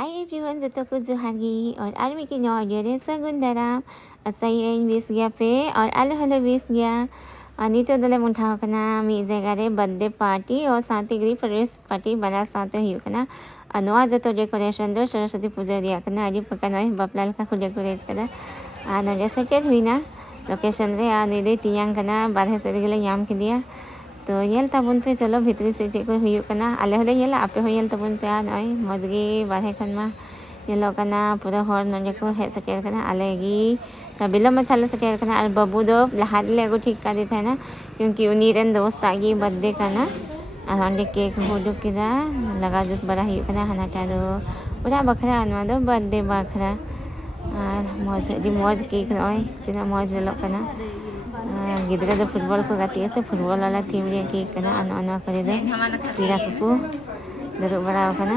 Hi everyone, जतो को Johari और आज मैं की ऑडियो रे सगुन दाराम असाई बेस गया पे और आले हले बेस गया नितो दले मुठा कना मी जगह रे बर्थडे पार्टी और साथी ग्री फ्रेश पार्टी बना साथे हियो कना अनवा जतो डेकोरेशन दो सरस्वती पूजा रिया कना आदि पकना बापलाल का डेकोरेट कना आनो रे सेकेंड हुईना लोकेशन रे आने दे तियांग कना बारह से गेले याम के दिया तो ये तबन पे चलो भितरी से चेक हुई कना आले हले ये आपे हो तबन पे नई मजगे बारे खन मा ये कना पूरा हर नंदे को हे सकेर कना आले गी तो बिलम मछाले सकेर कना और बबू दो लहाद ले गो ठीक कर देता है ना क्योंकि उन्हीं रेन दोस्त आगे बर्थडे कना और अंडे केक होडो किदा लगा जुत बड़ा ही कना हनाटा दो पूरा बखरा अनवा दो बर्थडे बखरा और मौज दी मौज केक नई तिना मौज लो कना गिद्रा दो फुटबॉल को गाती है फुटबॉल वाला थीम रे की कना अनवा करे दो पीड़ा को दरो बड़ा कना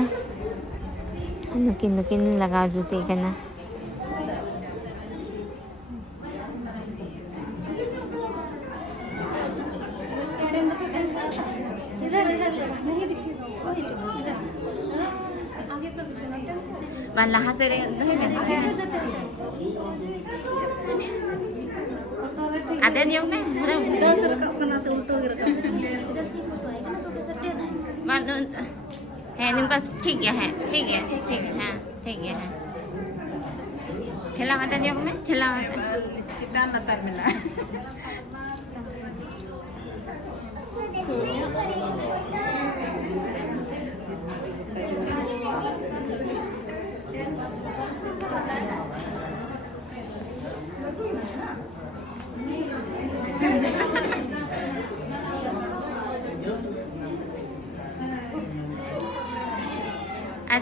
नुकिन नुकिन लगा जुते कना बाला से रे ada nih में पूरा 10 रकम करना से उल्टो ही रकम इधर से फोटो आएगा ना तो कैसे टेन है बात है निमका ठीक है ठीक है हाँ ठीक है ठेला आता nih में ठेला आता चिता मत मिला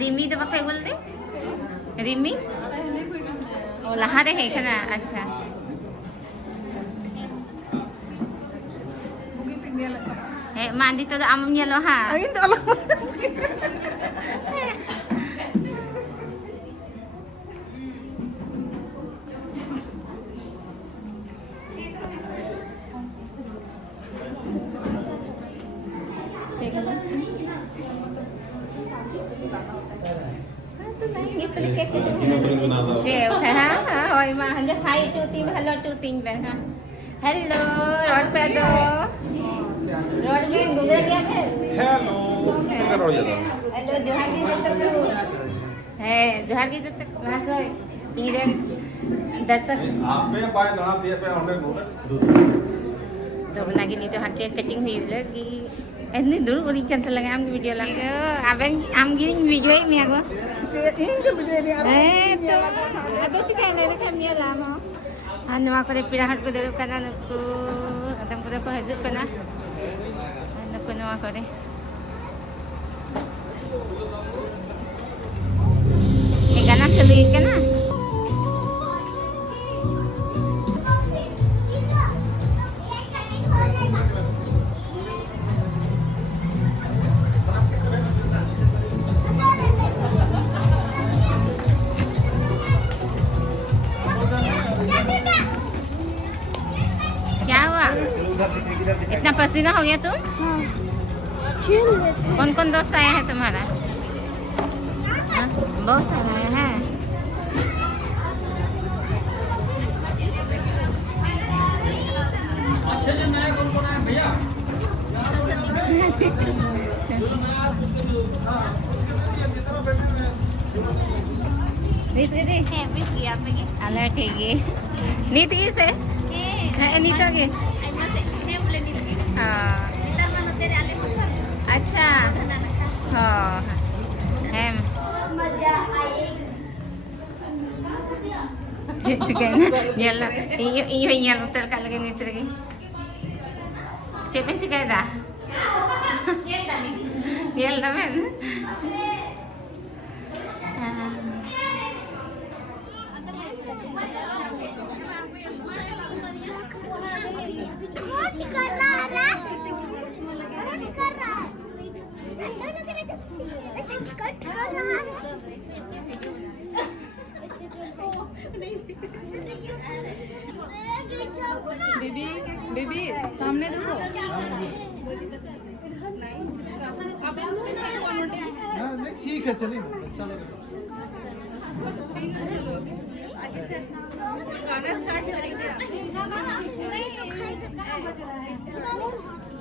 रिमी तो पापा बोल दे रिमी ओ लहा दे है कना अच्छा है मांदी तो आम ᱧᱮᱞᱚ हा angin तो अलग Cewek ha, oi mah hendak hai tu tim hello tu ting ben ha. Hello, rod pedo. Rod में गुजर गया है. हेलो चिकन रोल जाता Hello, जोहार की जब तक है जोहार की जब तक भाषा इधर दर्शक आप पे बाय दाना पे ऑनलाइन होगा तो बना के नहीं तो हाके कटिंग हुई लगी ऐसे दूर बोली कैंसिल लगा हम वीडियो लगा अबे हम गिरिंग वीडियो ही में आगो ini ke video ini ada sih kayak lele kami lama anu aku dari pilihan ku dari kanan aku kadang kadang aku hasil kena anu aku nu aku deh ini kanan seluit kena इतना पसीना हो गया तुम कौन कौन दोस्त आया है तुम्हारा बहुत सारा है अल्लाह ठीक है नीत की से नीत के अच्छा हाँ हम juga na nyala iyo nyala hotel ka lagi nito lagi siapa sih kaya dah nyala naman baby baby सामने देखो ठीक है चलिए गाना स्टार्ट करेंगे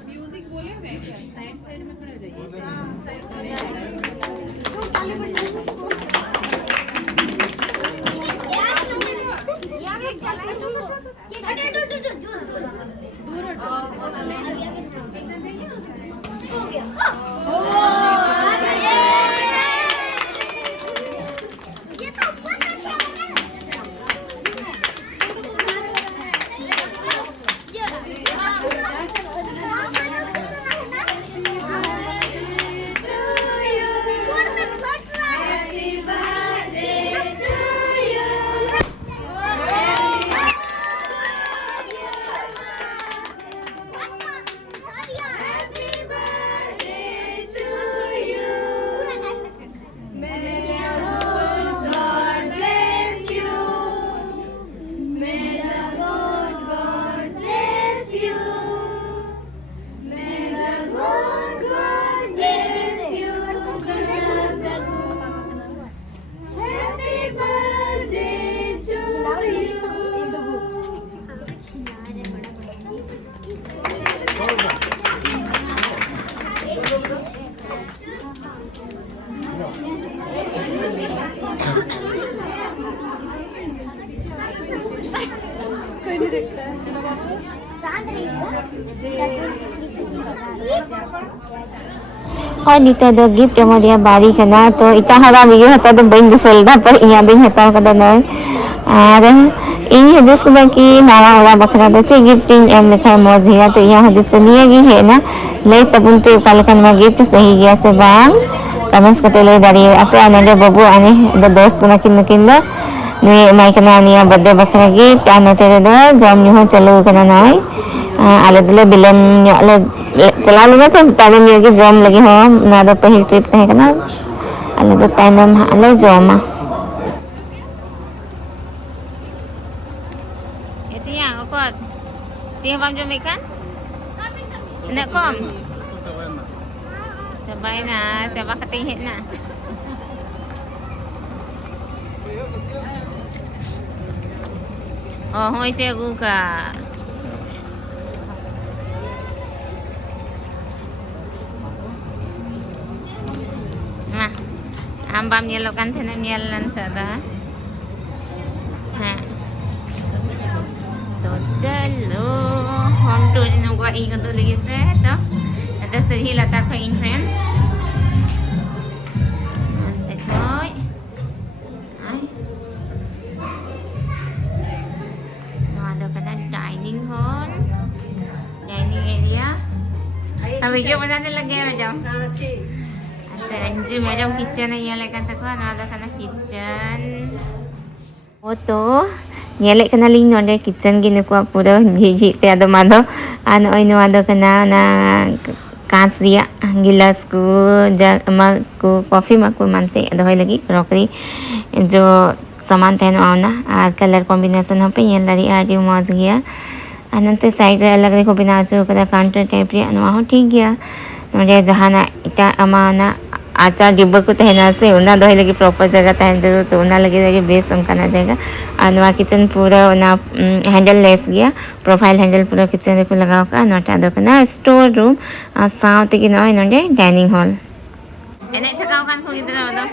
म्यूजिक बोले मैं साइड साइड में खड़े हो जाइए तो ताली बजाओ दूर और नितो दो गिफ्ट मोदिया बारी कना तो इता हरा वीडियो हता तो बइन दसलदा पर इया दिन हता कदा नय और इन हदिस कदा की नावा वाला बखरा दो चे गिफ्टिंग एम लिखा मौज है तो इया हदिस निया गी है ना ले तबुन पे कालकन में गिफ्ट सही गया से बांग कमेंट्स कते ले दारी अपे आनंद बाबू आने द दोस्त कना किन किन द नुए माई कना निया बर्थडे बखरा गिफ्ट आने तेरे दो जम न्यू चलो कना नय आले दले बिलन ले चला लेना थे तालम योगी जॉम लगी हो ना दो पहली ट्रिप तहे कना आले दो ताइनम आले जॉमा एतिया ओकत ची हम जो मेkan nak kom sabay na sabah katihit na oh hoy siya guka Ambam nyelokan thena nyelan sada. Ha. तो चलो हम तो इन को ई तो लगे से तो ada seri latar pe entrance. देखो. आई. Nah, ada kena dining hall. Dining area. अब वीडियो बनाने लगे हैं मैडम रंजू मैडम किचन है ये लेकर तक ada kena kitchen foto nyelek kena ling nonde kitchen gini ku pura jiji te ada mado ano ino ada kena na कांच दिया गिलास को जग मग को कॉफ़ी मग को मानते दवाई लगी क्रॉकरी जो सामान थे ना आना और कलर कॉम्बिनेशन हो पे ये लड़ी आज मौज गया अनंत साइड रे अलग देखो बिना जो कदा काउंटर टाइप रे अनवा हो ठीक गया नोडे जहाना इटा अमाना आचा डिब्बा को तहना से उना दही लगी प्रॉपर जगह तहन जरूर तो उना लगे लगे बेस उनका ना जाएगा अनवा किचन पूरा उना हैंडल लेस गया प्रोफाइल हैंडल पूरा किचन को लगाओ का नोटा दो ना स्टोर रूम साउथ की नोय नोडे डाइनिंग हॉल एने थकाओ कान को कितना बदो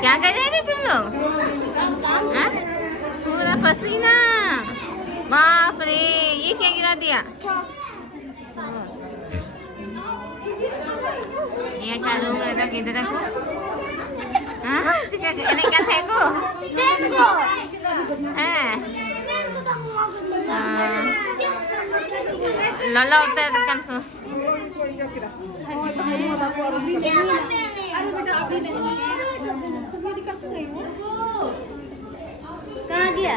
क्या कर रहे थे तुम लोग पूरा पसीना बाप रे ये क्या गिरा दिया ये क्या रूम रहता किधर है को हाँ चिका इन्हें क्या थे को हाँ लला उतर kan को कहाँ गया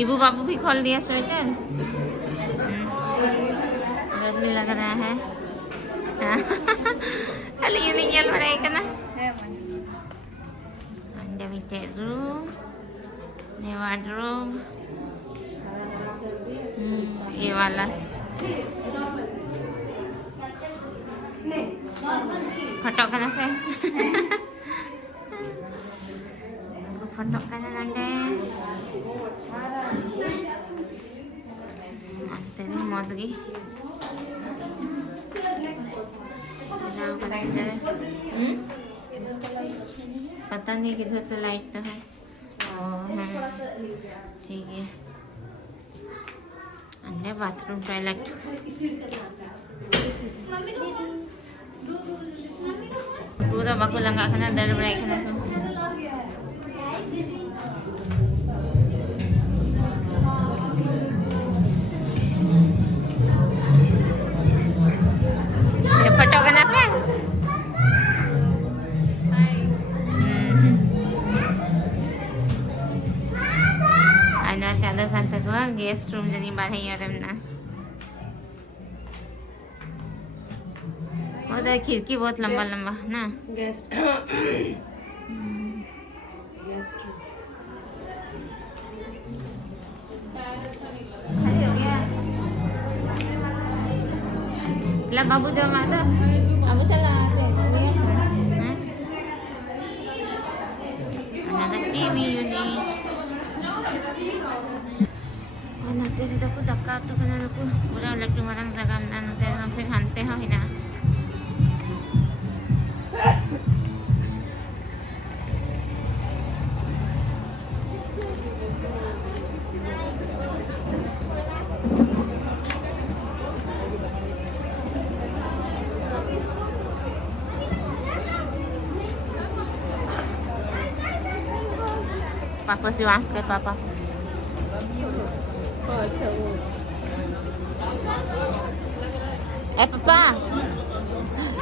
इबू बाबू भी खोल दिया स्वेटर गर्मी लग रहा है अली ये नहीं जल रहा है क्या अंडरविटेड रूम the wardrobe ये वाला foto ka na fe. Foto ka na nande. Aste ni mozgi. बनाओ का इधर पता नहीं किधर से लाइट तो है। ठीक है। अंदर बाथरूम टॉयलेट पूरा बाकू लंगा खाना दर बड़ाई खाना तो ये फोटो करना पे अनार कादर खान तक वो गेस्ट रूम जनी बाहर ही और ना उधर खिड़की बहुत लंबा लंबा ना गेस्ट गेस्ट ला बाबू जो माता बाबू चला another TV unit nanti aku dekat tu kan aku udah lagi orang jaga nanti hampir hantai ho hina Papa si Wang kay Papa. Papa.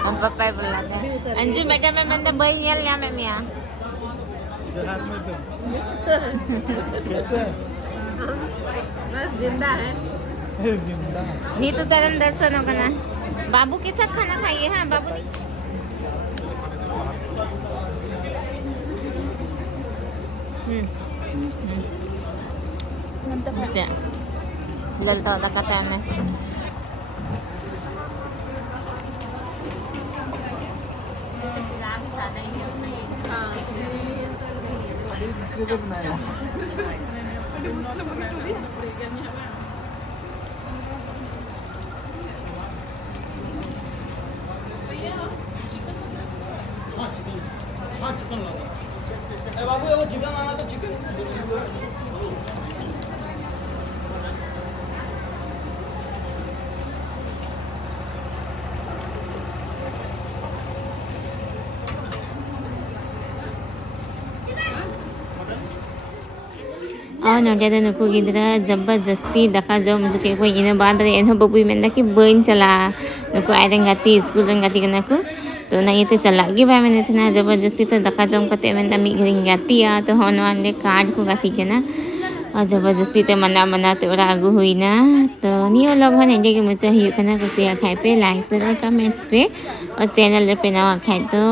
Ang Papa pala na. Anju madam मैं बई यार यहाँ में मियाँ. बस जिंदा है नी तो तरन दर्शन होगा ना. बाबू के साथ खाना खाइए हाँ बाबू ने. जलता होता कहते हैं बाबू वो चिकन आना तो चिकन और नोटे दे नुकु गिद्रा जबरदस्ती दका जो मुझे के कोई इन्हें बाद रे इन्हें बबुई में ना कि बन चला नुकु आयरन गाती स्कूल रंग गाती करना को तो नहीं तो चला गी भाई मैंने थे ना जबरदस्ती तो दका जम करते मैंने मी घरिंग गाती आ तो होने वाले कार्ड को गाती के ना और जबरदस्ती तो मना मना तो आगू हुई ना तो नहीं लोग हैं इंडिया के मुझे ही करना कुछ या खाए पे लाइक और कमेंट्स पे और चैनल पे ना खाए तो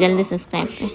जल्दी सब्सक्राइब पे